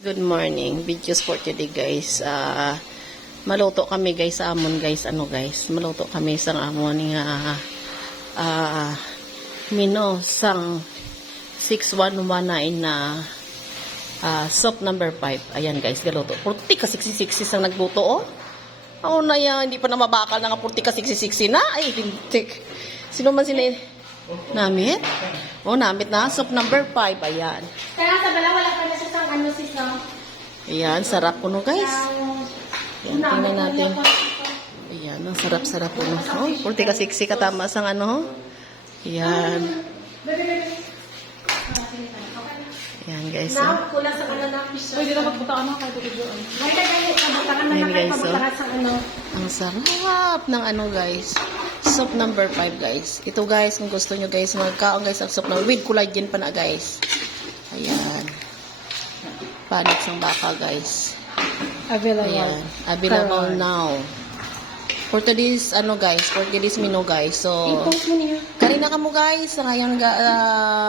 Good morning. Videos for today guys. Maluto kami guys sa amon guys. Maluto kami sa amon nga mino sang 6119 na soup number 5. Ayan guys, galuto. Purti ka 66 sang nagluto oh. Ako na yan, hindi pa na mabakal na nga purti ka 66 na. Ay, tintik. Sino man sila namit? Oh, namit na. Soup number 5. Ayan. Kaya sa bala, wala pa na siya sang ano sis, no? Ayan, sarap po no guys. Ayan, tingnan natin. Ayan, ang sarap-sarap po no. Oh, purti ka 60 katama sang ano. Ayan. Ayan guys. Oh. Na, kulang sa ano na. Pwede na magpunta ka na kahit ito. May kagalit, kabutangan na Ayan, na kayo guys, pabutahan sa ano. Ang sarap ng ano guys. Soup number 5 guys. Ito guys, kung gusto nyo guys, magkaon guys ang soup na with collagen pa na guys. Ayan. Panik sang baka guys. Available. Ayan. Available now. For today's ano guys, for today's menu guys. So, I-post mo niya. karina ka mo guys. Ngayon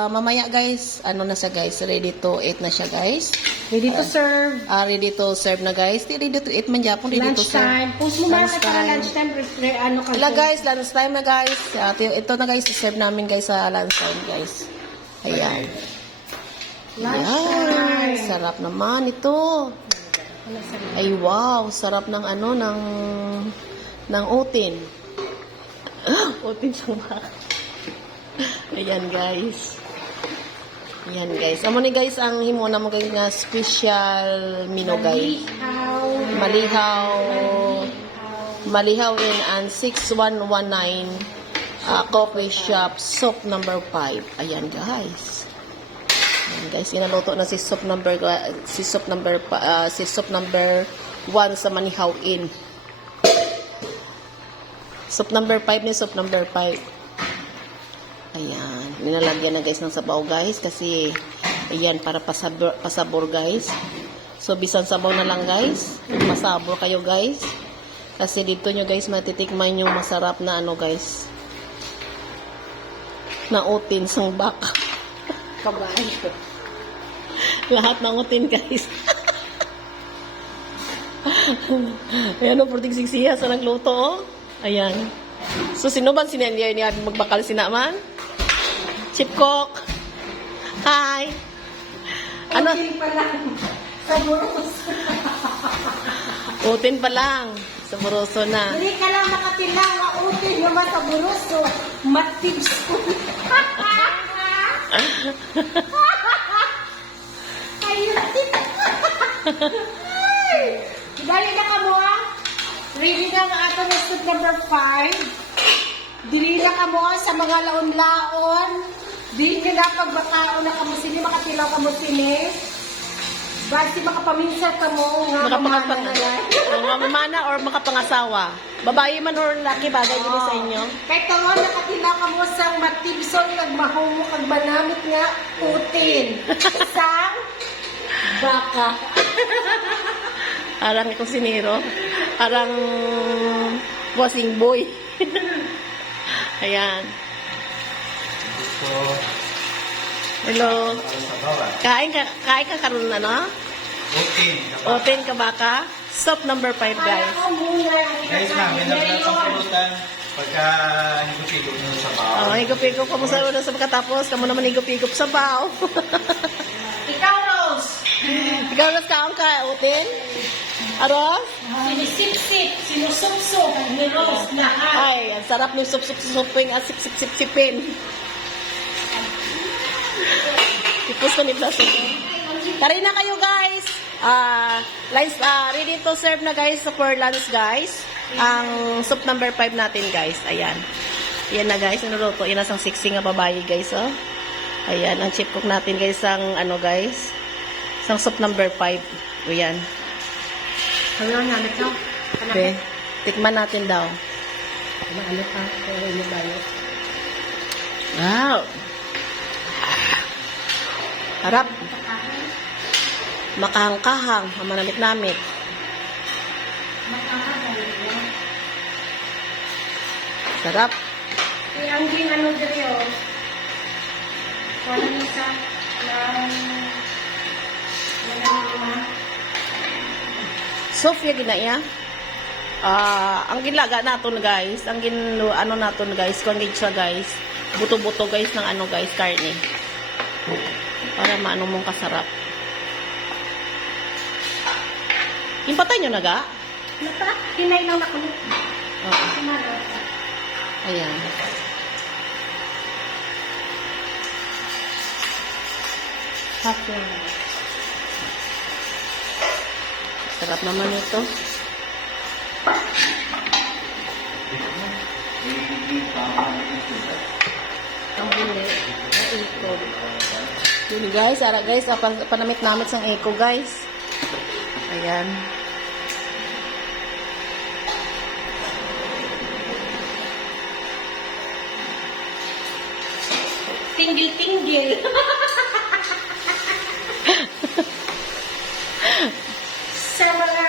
mamaya guys, ano na siya guys, ready to eat na siya guys. Ready to serve. Ready to serve na guys. Ready to eat man Japon, ready to serve. Lunchtime. Post mo mga Lunchtime. para lunchtime. Ano ka. Wala guys, lunchtime na guys. Ito na guys, serve namin guys sa lunchtime guys. Ayan. Lunchtime. Ayan, sarap naman ito. Ay wow, sarap ng ano, ng otin. Otin sa baka. Ayan guys. Ayan guys. Amo ni guys ang himo na mo guys nga special menu guys. Malihaw in and 6119 coffee shop soup number 5. Ayan guys. Ayan guys, inaluto na si soup number 1 sa Manihaw Inn. Soup number 5 ni soup number 5. Ayan, nilalagyan na guys ng sabaw guys kasi ayan para pasabor guys. So bisan sabaw na lang guys, masabor kayo guys. Kasi dito nyo guys matitikman yung masarap na ano guys. Na utin sang baka. Kabayo. Lahat ng utin guys. Ayan o, purting siksiya sa nagluto oh. Ayan. So, sino ba sinendiya niya magbakal sinaman? Chip Cook. Hi. Ano? Utin pa lang. Sa buros. Utin pa lang. Sa buroso na. Hindi ka lang makatilang na utin naman sa buros. So, matibs ko. Ayun. Dali na ka mo ah. Ready na ang ato na soup number 5. Dili na ka mo sa mga laon-laon. Dili na pagbataon na kamo sini, makatilaw kamo sini. Basi makapaminsan ka mo nga mamana na yan. Mamana or makapangasawa. Babae man or laki bagay din sa inyo. Kahit tawon nakatilaw ka mo sang matibson, nagmahumo, kag manamit nga utin. Sang baka. Parang ito siniro. Parang bossing boy. Ayan. Hello. Kain ka karon na no? Open ka baka? Soup number 5 guys. Guys na, may naman sa pulutan pagka higop-higop nyo sa bao. Oh, higop-higop ka mo sa una sa pagkatapos. Kamu naman higop-higop sa bao. Ikaw, Rose. Ikaw na kaon ka, Open? Aros? Sinisip-sip, sinusupsup, ni Rose na Ay, ang sarap ng sup-sup-suping at sip-sip-sipin. Tipos ko ni Blaso. Tari na kayo guys. Ready to serve na guys for lunch guys. Ang soup number 5 natin guys. Ayan. Ayan na guys. Inuluto. Yan ang sexy nga babae guys. Oh. Ayan. Ang chip cook natin guys. Ang ano guys. Ang soup number 5. Ayan. Ano nga, ito? Okay. Tikman natin daw. Ano ka? Kaya mo ba yun? Wow. Harap. Makahang-kahang. Manamit-namit. Sarap. Ang din ano dito, wala nisa ng Sofia ginaya. Ang gilaga naton guys, ang ano naton guys, kung siya guys, buto-buto guys ng ano guys, karne. Para maano mong kasarap. Impatay nyo na ga? Hinay lang ako. Oo. Ayan. Happy. Sarap naman ito. Ang huli. Ang ikod. Yun guys, ara guys, panamit-namit sang eco guys. Ayan. Tinggil-tinggil. Sa mga